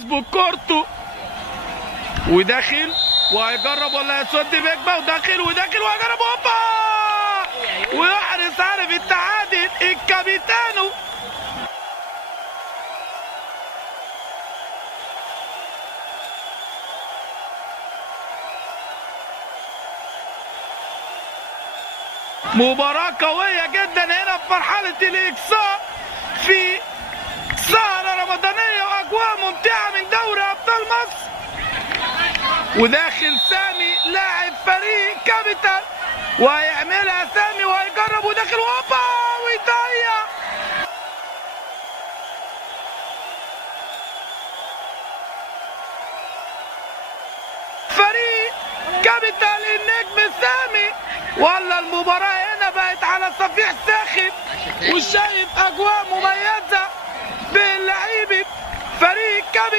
يظبط كورته وداخل وهيجرب ولا هيصد بيكبه وداخل وهيجرب هوبا ويحرص على التعادل الكابيتانو. مباراة قوية جدا هنا في مرحلة الإقصاء في سهرة رمضانية وأجواء ممتعة من دوري أبطال مصر. وداخل سامي لاعب فريق كابيتال وهيعملها سامي وهيجرب وداخل هوبا ويضيع. فريق كابيتال النجم سامي. ولا المباراة هنا بقت على صفيح ساخن وشايف أجواء مميزة بين لعيبة فريق كابيتال.